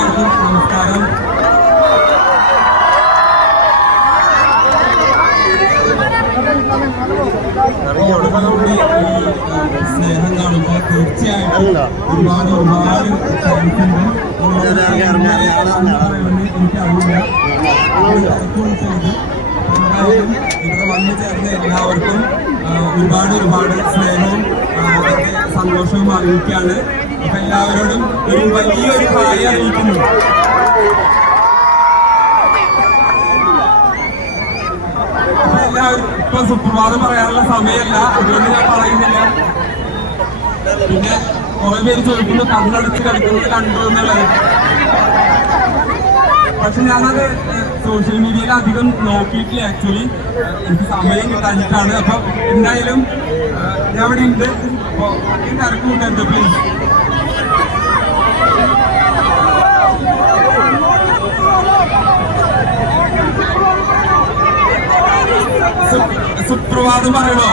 എല്ലാവർക്കും നമസ്കാരം നമ്മുടെ ഈ സ്നേഹം കാണുമ്പോൾ തീർച്ചയായിട്ടും ഒരുപാട് ഒരുപാട് താങ്ക്സ് ഉണ്ട് എനിക്കറിയില്ല എന്തായാലും ഇവിടെ വന്നു ചേർന്ന എല്ലാവർക്കും ഒരുപാട് ഒരുപാട് സ്നേഹവും അതൊക്കെ സന്തോഷവും അറിയിക്കുകയാണ് അപ്പൊ എല്ലാവരോടും ഒരു വലിയൊരു ഹായ് അറിയിക്കുന്നു എല്ലാവരും ഇപ്പൊ സുപ്രഭാതം പറയാനുള്ള സമയമല്ല. അതുകൊണ്ട് ഞാൻ പറയുന്നില്ല. പിന്നെ കുറെ പേര് ചോദിക്കുന്നു കണ്ണടച്ച് കളിക്കുന്നത് കണ്ടു എന്നുള്ളത്. പക്ഷെ ഞാനത് സോഷ്യൽ മീഡിയയിൽ അധികം നോക്കിയിട്ടില്ല ആക്ച്വലി എനിക്ക് സമയം കിട്ടാഞ്ഞിട്ടാണ്. അപ്പൊ എന്തായാലും ഞാൻ ഇവിടെ ഉണ്ട്. അപ്പൊ തിരക്ക് കൂട്ടരുത് പ്ലീസ് സുപ്രഭാതം പറയണോ?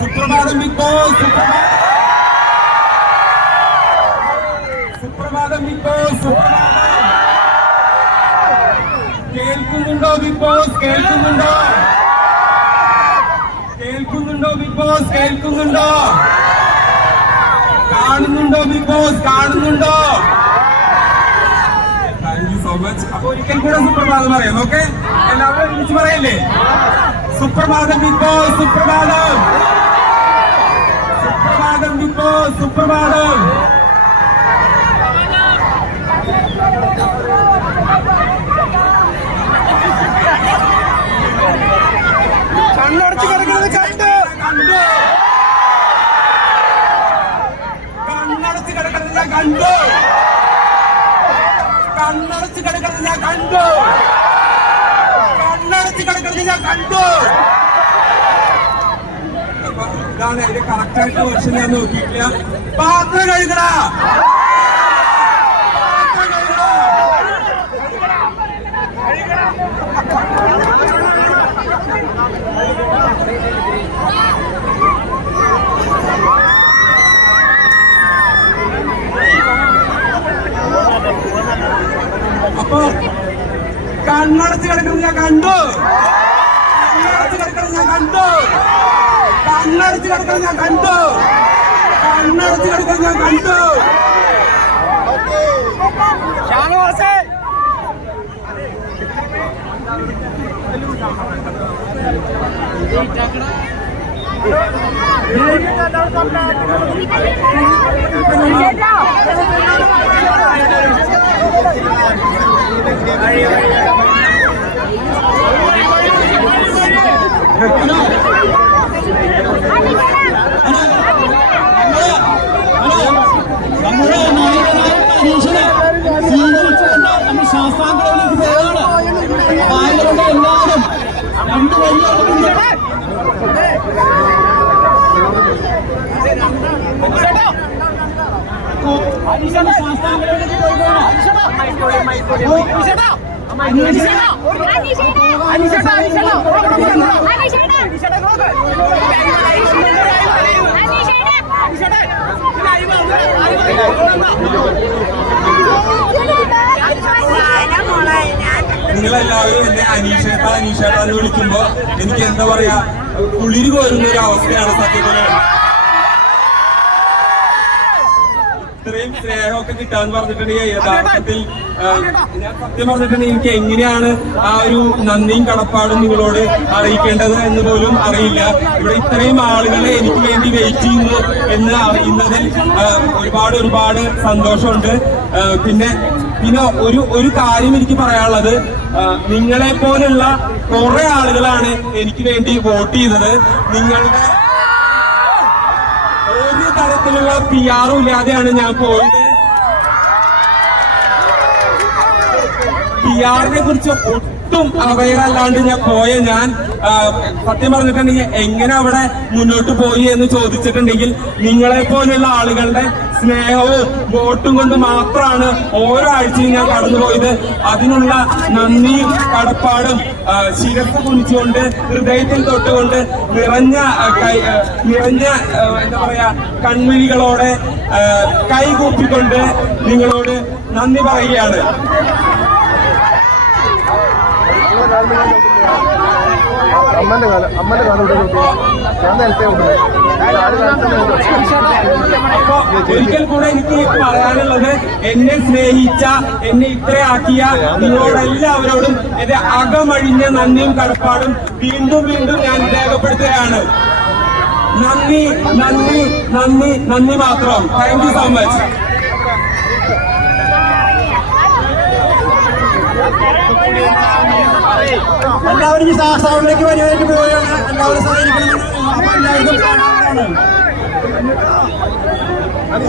സുപ്രഭാതം ബിഗ് ബോസ് സുപ്രഭാതം ബിഗ് ബോസ് സുപ്രഭാതം കേൾക്കുന്നുണ്ടോ ബിഗ് ബോസ് കേൾക്കുന്നുണ്ടോ? കേൾക്കുന്നുണ്ടോ ബിഗ് ബോസ്? കേൾക്കുന്നുണ്ടോ? കാണുന്നുണ്ടോ ബിഗ് ബോസ്? കാണുന്നുണ്ടോ? താങ്ക് യു സോ മച്ച് അപ്പൊ ഒരിക്കൽ കൂടെ സുപ്രഭാതം പറയാം ഓക്കെ എല്ലാവരും വിളിച്ചു പറയല്ലേ? സുപ്രഭാതം ബിഗ് ബോസ് സുപ്രഭാതം. സുപ്രഭാതം ബിഗ് ബോസ് സുപ്രഭാതം. കണ്ണടച്ച് കിടക്കുന്നത് കണ്ട്. കണ്ടു കണ്ണടച്ച് കിടക്കുന്നത് കണ്ടു. കണ്ണടച്ച് കിടക്കുന്നത് ഞാൻ കണ്ടു. കണ്ണടച്ച് കിടക്കുന്നത് ഞാൻ കണ്ടു. ഇതാണ് അതിന്റെ കറക്റ്റ് ആയിട്ട് വർഷം ഞാൻ നോക്കിയിട്ടില്ല. പാത്രം കഴുകടാ പാത്രം കഴുകടാ അപ്പൊ കണ്ണടച്ച് കിടക്കുന്നത് ഞാൻ കണ്ടു കണ്ണടച്ച് കിടക്കുന്നത് ഞാൻ കണ്ടു കണ്ണടച്ച് കിടക്കുന്നത് ഞാൻ കണ്ടു കണ്ണടച്ച് കിടക്കുന്നത് ഞാൻ കണ്ടു ഷാനവാസേ നമ്മുടെ നായകനായ അനീഷിനെ സ്വീകരിച്ചുകൊണ്ട് ശാസ്താംകടയിലേക്ക് പോവുകയാണ് ആയതുകൊണ്ട് എല്ലാവരും രണ്ട് വഴിയാകുന്നുണ്ട് ശാസ്താംകടയിലേക്ക് പോവുകയാണ് നിങ്ങളെല്ലാവരും എന്നെ അനീഷേട്ട അനീഷേട്ട എന്ന് വിളിക്കുമ്പോ എനിക്ക് എന്താ പറയാ കുളിര് കോരുന്ന ഒരു അവസ്ഥയാണ് സത്യത്തിൽ സ്നേഹമൊക്കെ കിട്ടാന്ന് പറഞ്ഞിട്ടുണ്ടെങ്കിൽ യഥാർത്ഥത്തിൽ ഞാൻ സത്യം പറഞ്ഞിട്ടുണ്ടെങ്കിൽ എനിക്ക് എങ്ങനെയാണ് ആ ഒരു നന്ദിയും കടപ്പാടും നിങ്ങളോട് അറിയിക്കേണ്ടത് എന്ന് പോലും അറിയില്ല. ഇവിടെ ഇത്രയും ആളുകളെ എനിക്ക് വേണ്ടി വെയിറ്റ് ചെയ്യുന്നു എന്ന് അറിയുന്നതിൽ ഒരുപാട് ഒരുപാട് സന്തോഷമുണ്ട്. പിന്നെ പിന്നെ ഒരു ഒരു കാര്യം എനിക്ക് പറയാനുള്ളത്. നിങ്ങളെ പോലുള്ള കുറെ ആളുകളാണ് എനിക്ക് വേണ്ടി വോട്ട് ചെയ്തത്. നിങ്ങളുടെ തരത്തിലുള്ള പി ആറും ഇല്ലാതെയാണ് ഞാൻ പോയത്. പി ആറിനെ കുറിച്ച് ഒട്ടും അവയറല്ലാണ്ട് ഞാൻ പോയ ഞാൻ സത്യം പറഞ്ഞിട്ടുണ്ടെങ്കിൽ എങ്ങനെ അവിടെ മുന്നോട്ട് പോയി എന്ന് ചോദിച്ചിട്ടുണ്ടെങ്കിൽ നിങ്ങളെ പോലെയുള്ള ആളുകളുടെ സ്നേഹവും വോട്ടും കൊണ്ട് മാത്രമാണ് ഓരോ ആഴ്ചയും ഞാൻ കടന്നുപോയത്. അതിനുള്ള നന്ദിയും കടപ്പാടും ശിരസ് കുനിച്ചുകൊണ്ട് ഹൃദയത്തിൽ തൊട്ടുകൊണ്ട് നിറഞ്ഞ നിറഞ്ഞ എന്താ പറയാ കൺമിഴികളോടെ ആ, കൈകൂപ്പിക്കൊണ്ട് നിങ്ങളോട് നന്ദി പറയുകയാണ്. അമ്മന്റെ കാലം അമ്മന്റെ കാലം ഇവിടെ ഞാൻ നേരത്തെ ഒരിക്കൽ കൂടെ എനിക്ക് പറയാനുള്ളത് എന്നെ സ്നേഹിച്ച എന്നെ ഇത്രയാക്കിയ നിങ്ങളോടെല്ലാവരോടും എന്റെ അകമഴിഞ്ഞ നന്ദിയും കടപ്പാടും വീണ്ടും വീണ്ടും ഞാൻ രേഖപ്പെടുത്തുകയാണ്. നന്ദി നന്ദി നന്ദി നന്ദി മാത്രം. താങ്ക് യു സോ മച്ച് എല്ലാവരും സൗണ്ടിലേക്ക് വരുവാനായിട്ട് പോവുകയാണ്. എല്ലാവരും സഹകരിക്കണമെന്ന് അപ്പൊ